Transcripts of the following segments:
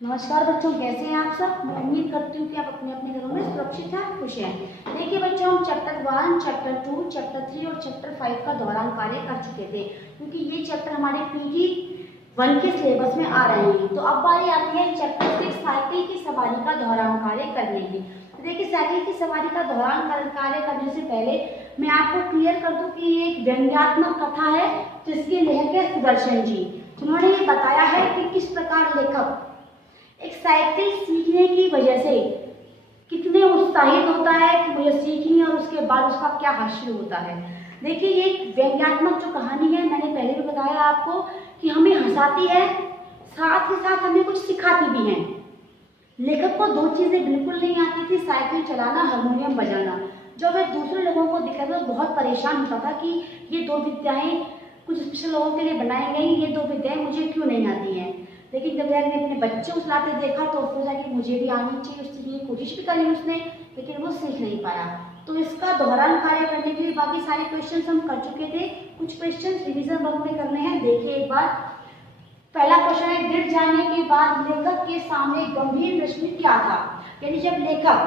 नमस्कार बच्चों, कैसे हैं आप सब। मैं उम्मीद करती हूँ कि आप अपने अपने घरों में सुरक्षित हैं, खुश हैं। देखिए बच्चों, हम चैप्टर 1, चैप्टर 2, चैप्टर 3 और चैप्टर 5 का दोहरान कार्य कर चुके थे, क्योंकि ये चैप्टर हमारे पीजी 1 के सिलेबस में आ रहे हैं। तो अब बारी आती है चैप्टर 6 साइकिल की सवारी का दोहरान कार्य करने की। तो देखिए, साइकिल की सवारी का दोहरान कार्य करने से पहले मैं आपको क्लियर कर दूं कि ये एक व्यंग्यात्मक कथा है जिसके लेखक है सुदर्शन जी, जिन्होंने ये बताया है कि किस प्रकार लेखक एक साइकिल सीखने की वजह से कितने उत्साहित होता है कि मुझे सीखनी है और उसके बाद उसका क्या हासिल होता है। देखिए, ये एक व्यंग्यात्मक जो कहानी है, मैंने पहले भी बताया आपको कि हमें हंसाती है, साथ ही साथ हमें कुछ सिखाती भी है। लेखक को दो चीजें बिल्कुल नहीं आती थी, साइकिल चलाना, हारमोनियम बजाना। जब वह दूसरे लोगों को दिखा तो बहुत परेशान होता था कि ये दो विद्याएं कुछ स्पेशल लोगों के लिए बनाई गई, ये दो विद्याएं मुझे क्यों नहीं आती हैं। लेकिन जब मैंने अपने बच्चे उछलाते देखा तो सोचा कि मुझे भी आनी चाहिए, उसके लिए कोशिश भी करी उसने, लेकिन वो सीख नहीं पाया। तो इसका दोहरान कार्य करने के लिए बाकी सारे क्वेश्चन हम कर चुके थे, कुछ क्वेश्चन रिविजन वर्क में करने हैं। देखिए एक बार, पहला क्वेश्चन है, गिर जाने के बाद लेखक के सामने गंभीर प्रश्न क्या था। यानी जब लेखक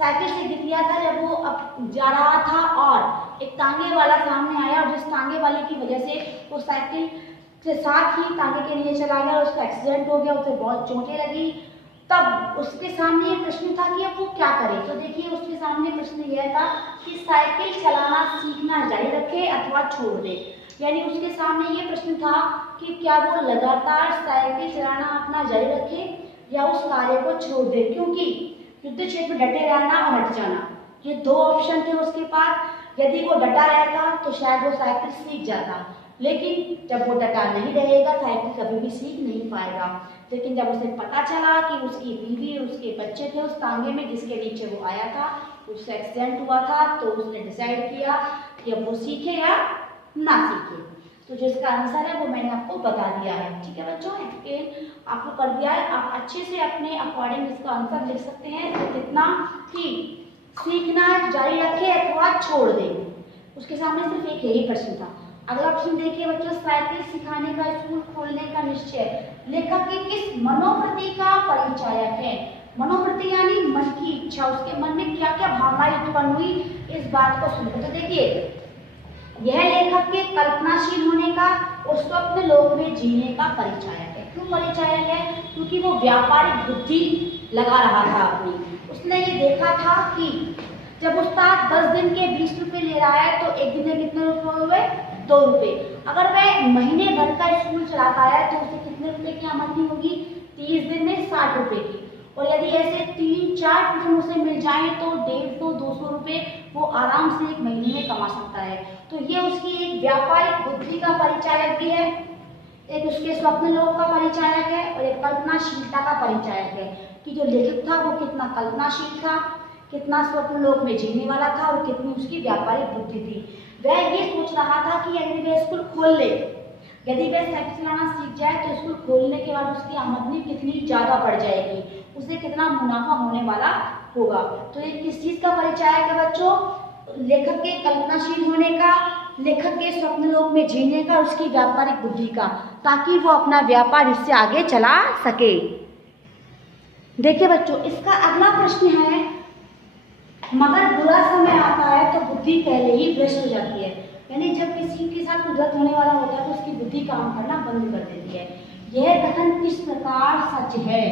साइकिल से गिर गया था, जब वो अब जा रहा था और एक तांगे वाला सामने आया और जिस तांगे वाले की वजह से वो साइकिल के साथ ही तांगे के नीचे चला गया, उसका एक्सीडेंट हो गया, उसे बहुत चोटें लगी, तब उसके सामने ये प्रश्न था कि अब वो क्या करे। तो देखिए, उसके सामने प्रश्न यह था कि साइकिल चलाना सीखना जारी रखे अथवा छोड़ दे। यानी उसके सामने ये प्रश्न था कि क्या वो लगातार साइकिल चलाना अपना जारी रखे या उस कार्य को छोड़ दे, क्योंकि युद्ध क्षेत्र में डटे रहना और हट जाना, ये दो ऑप्शन थे उसके पास। यदि वो डटा रहता तो शायद वो साइकिल सीख जाता, लेकिन जब वो डटा नहीं रहेगा साइकिल कभी भी सीख नहीं पाएगा। लेकिन जब उसे पता चला कि उसकी बीवी और उसके बच्चे थे उस तांगे में जिसके नीचे वो आया था, उससे एक्सीडेंट हुआ था, तो उसने डिसाइड किया कि अब वो सीखे या ना सीखे। तो जिसका आंसर है वो मैंने आपको बता दिया है। ठीक है बच्चों, एक्सप्लेन आपको कर दिया है। आप अच्छे से अपने अकॉर्डिंग इसका आंसर लिख सकते हैं। तो कितना कि सीखना जारी रखे अथवा छोड़ दे, उसके सामने सिर्फ एक यही प्रश्न था। अगला प्रश्न देखिए बच्चों, साइकिल सिखाने का स्कूल खोलने का निश्चय लेखक के किस मनोवृत्ति का परिचायक है। मनोवृत्ति यानी मन की इच्छा, उसके मन में क्या क्या भावनाएं उत्पन्न हुई, इस बात को सुनकर। तो देखिए, यह लेखक के कल्पनाशील होने का और स्वप्न लोक में जीने का परिचायक है। क्यों परिचायक है? क्योंकि वो व्यापारिक बुद्धि लगा रहा था अपनी। उसने ये देखा था कि जब उस्ताद 10 दिन के 20 रुपए ले रहा है तो एक दिन में कितने रुपए हुए, 2 रुपए। अगर वह महीने भर का स्कूल चलाता है तो उसे कितने रुपए की आमदनी होगी, 30 दिन में 60 रुपए की। और यदि ऐसे 3-4 ट्यूशन उसे मिल जाए तो 150-200 रुपए वो आराम से एक महीने में कमा सकता है। तो ये उसकी एक व्यापारिक बुद्धि का परिचायक भी है, एक उसके स्वप्न लोक का परिचायक है और एक कल्पनाशीलता का परिचायक है कि जो लेखक था वो कितना कल्पनाशील था, कितना स्वप्न लोक में जीने वाला था और कितनी उसकी व्यापारिक बुद्धि थी। वह ये सोच रहा था कि यदि वह स्कूल खोल ले, यदि वह साइकिल चलाना सीख जाए तो स्कूल खोलने के बाद उसकी आमदनी कितनी ज्यादा बढ़ जाएगी, उसे कितना मुनाफा होने वाला होगा। तो ये किस चीज का परिचायक है बच्चों? लेखक के कल्पनाशील होने का, लेखक के स्वप्न लोक में जीने का, उसकी व्यापारिक बुद्धि का, ताकि वो अपना व्यापार इससे आगे चला सके। देखिए बच्चों, इसका अगला प्रश्न है, मगर बुरा समय आता है तो बुद्धि पहले ही भ्रष्ट हो जाती है। यानी जब किसी के साथ कुदरत होने वाला होता है तो उसकी बुद्धि काम करना बंद कर देती है। यह कथन किस प्रकार सच है,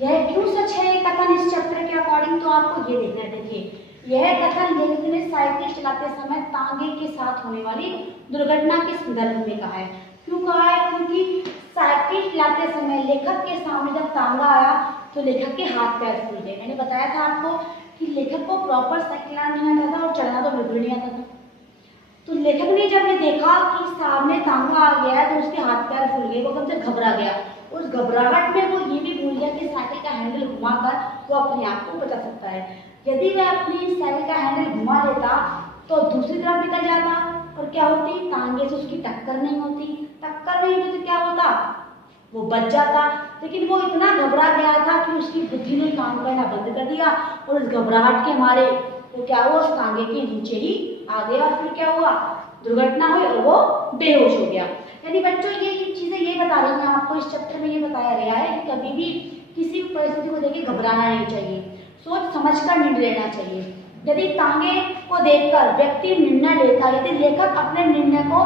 यह क्यों सच है ये कथन इस चैप्टर के अकॉर्डिंग, तो आपको ये देखना है। देखिए, यह कथन लेखक ने साइकिल चलाते समय तांगे के साथ होने वाली दुर्घटना के संदर्भ में कहा है। क्यों कहा है? क्योंकि साइकिल चलाते समय लेखक के सामने जब तांगा आया तो लेखक के हाथ पैर फूल गए। मैंने बताया था आपको कि लेखक को प्रॉपर साइकिल चलाना नहीं आता था और चलाना तो बिल्कुल नहीं आता था। तो लेखक ने जब ये देखा कि सामने तांगा आ गया है तो उसके हाथ पैर फूल गए, वो एकदम से घबरा गया। उस घबराहट में वो ये भी भूल गया कि साइकिल का हैंडल घुमाकर वो अपने आप को बचा सकता है। यदि वह अपनी साइकिल का हैंडल घुमा लेता तो दूसरी तरफ निकल जाता और क्या होती, तांगे से उसकी टक्कर नहीं होती। टक्कर नहीं होती तो क्या होता, वो बच जाता। लेकिन वो इतना घबरा गया था कि उसकी बुद्धि ने काम करना बंद कर दिया और उस घबराहट के मारे वो क्या हुआ, उस तांगे के नीचे ही आ गया। फिर क्या हुआ, दुर्घटना हुई और वो बेहोश हो गया। यानी बच्चों ये चीजें ये बता रही हैं आपको आपको इस चैप्टर में ये बताया गया है कि कभी भी किसी भी परिस्थिति को देखिए घबराना नहीं चाहिए, सोच समझकर निर्णय लेना चाहिए। यदि तांगे को देखकर व्यक्ति निर्णय लेता, यदि लेखक अपने निर्णय को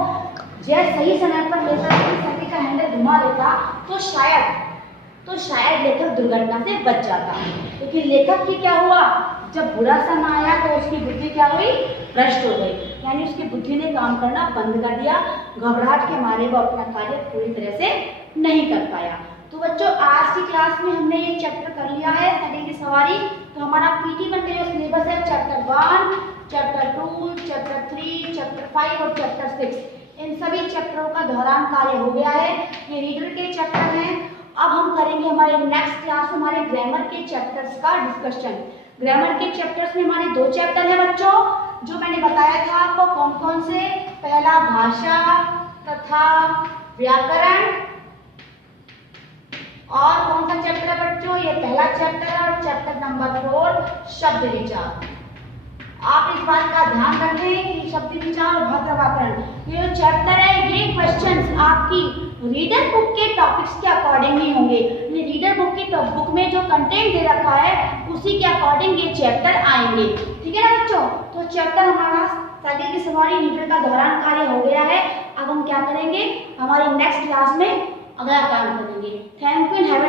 सही समय पर लेता, साइकिल का हैंडल घुमा लेता तो शायद लेखक दुर्घटना से बच जाता। क्योंकि लेखक की क्या हुआ, जब बुरा समय आया तो उसकी बुद्धि क्या हुई, भ्रष्ट हो गई, यानी उसकी बुद्धि ने काम करना बंद कर दिया। घबराहट के मारे वो अपना कार्य पूरी तरह से नहीं कर पाया। तो बच्चों आज की क्लास में हमने ये चैप्टर कर लिया है साइकिल की सवारी। तो हमारा पीटी वन का जो सिलेबस है चैप्टर 1, चैप्टर 2, चैप्टर 3, चैप्टर 5 और चैप्टर 6, इन सभी चैप्टरों का दोहरान कार्य हो गया है। ये रीडर के चैप्टर हैं। अब हम करेंगे हमारे नेक्स्ट क्लास में हमारे ग्रामर के चैप्टर्स का डिस्कशन। ग्रामर के चैप्टर्स में हमारे 2 चैप्टर हैं बच्चों, जो मैंने बताया था आपको कौन कौन से। पहला भाषा तथा व्याकरण, और कौन सा चैप्टर है बच्चों, ये पहला चैप्टर है। और चैप्टर नंबर 4 शब्द विचार। आप इस बात का ध्यान रखें कि शब्द विचार और भाषा व्याकरण ये जो चैप्टर है, ये क्वेश्चंस आपकी रीडर बुक के टॉपिक्स के अकॉर्डिंग ही होंगे। ये रीडर बुक की बुक में जो कंटेंट दे रखा है उसी के अकॉर्डिंग ये चैप्टर आएंगे, ठीक है ना बच्चों। तो चैप्टर हमारा साइकिल की सवारी रीडर का दोहरान कार्य हो गया है। अब हम क्या करेंगे, हमारी नेक्स्ट क्लास में अगला काम करेंगे। Thank you and have